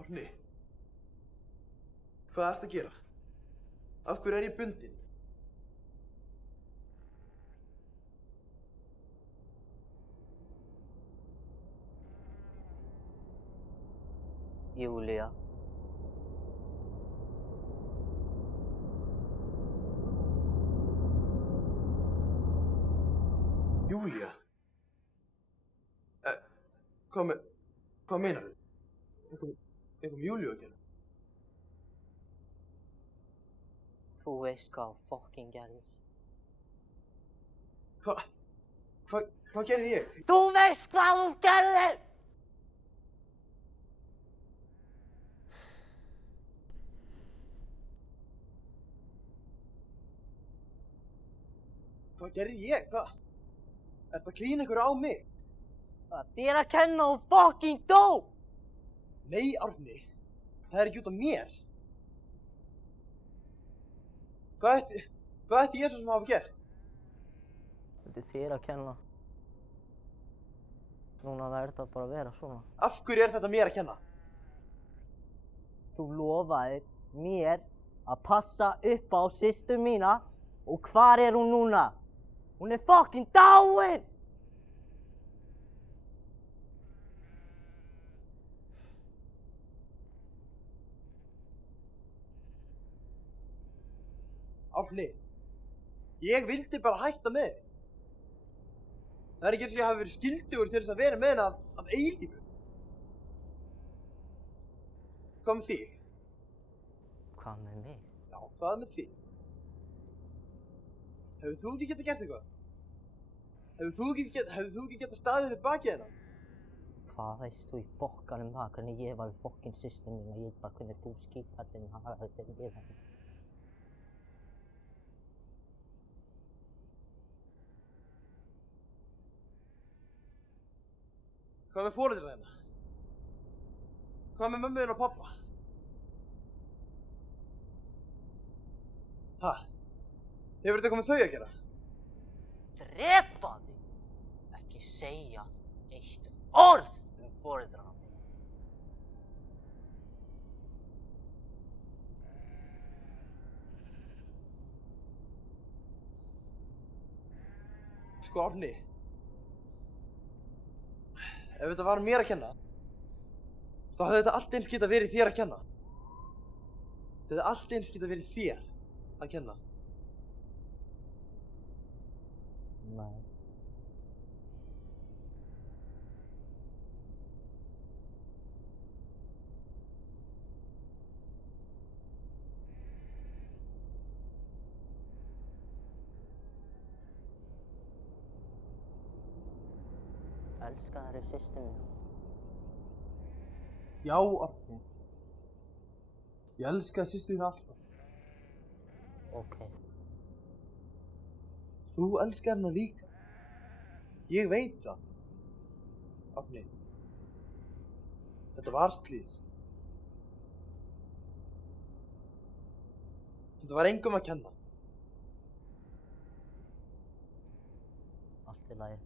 Árni, hvað ertu að gera? Af hverju ég bundinn? Júlía. Júlía? Hvað meinarðu? Eitthvað með Júlíu að gera? Þú veist hvað fucking gerðist. Hvað gerði ég? Þú veist hvað þú gerðir! Hvað gerði ég? Hvað? Ertu að klína einhverju á mig? Það er þér að kenna og fucking dó! Nei, Árni. Það ekki út af mér. Hvað ætti ég svo sem hafa gert? Þetta er þér að kenna. Núna verður það bara að vera svona. Af hverju þetta mér að kenna? Þú lofaðir mér að passa upp á systur mína og hvar er hún núna? Hún er fucking dáin! Árni, ég vildi bara hætta með henni. Það er ekki eins og ég hafi verið skyldugur til þess að vera með henni af eilífu. Hvað með þig? Hvað með mig? Já, hvað með þig? Hefur þú ekki getað gert eitthvað? Hefur þú ekki getað staðið við bakið hennar? Hvað veist þú í fokkanum það, hvernig ég var við fokkin systur mín og ég bara hvernig þú skítallinn hagaði þér við henni? Hvað með foreldra hennar? Hvað með mömmu hennar og pappa? Ha? Hefur þetta komið þau að gera? Drepa þig! Ekki segja eitt orð foreldrana mína. Sko, Árni. Ef þetta var mér að kenna, þá hefði þetta allt eins getað verið þér að kenna. Þetta hefði allt eins getað verið þér að kenna. Nei. Elskaðirðu systur mína? Já, Árni. Ég elskaði systur þína alltaf. Ok. Þú elskar hana líka. Ég veit það. Árni. Þetta var slys. Þetta var engum að kenna. Allt í lagi.